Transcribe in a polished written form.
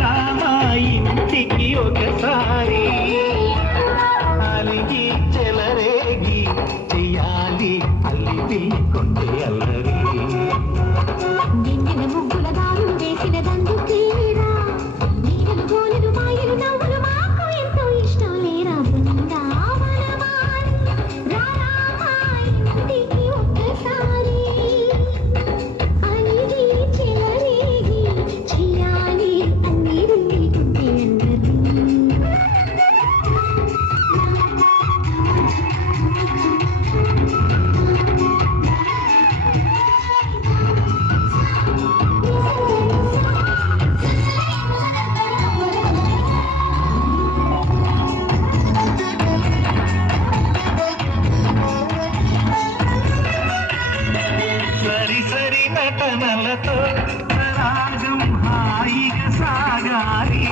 రామా ఇంటికి ఒకసారి అలిగి చెలరేగి చెయ్యాలి అల్లి కొంటే అల్లరి నిండిన ముగ్గుల దారులు వేసిన దండు తీరా నీడలు గోలెలు మాయలు నవ్వులు మాకు ఎంతో ఇష్టం లేరా బృందావనమాలి రామా ఇంటికి ఒక్కసారి అలిగి చెలరేగి చెయ్యాలి అన్ని రుంగికుంటే సరి సరి నటనలతో రాగం హాయిగా సాగాలి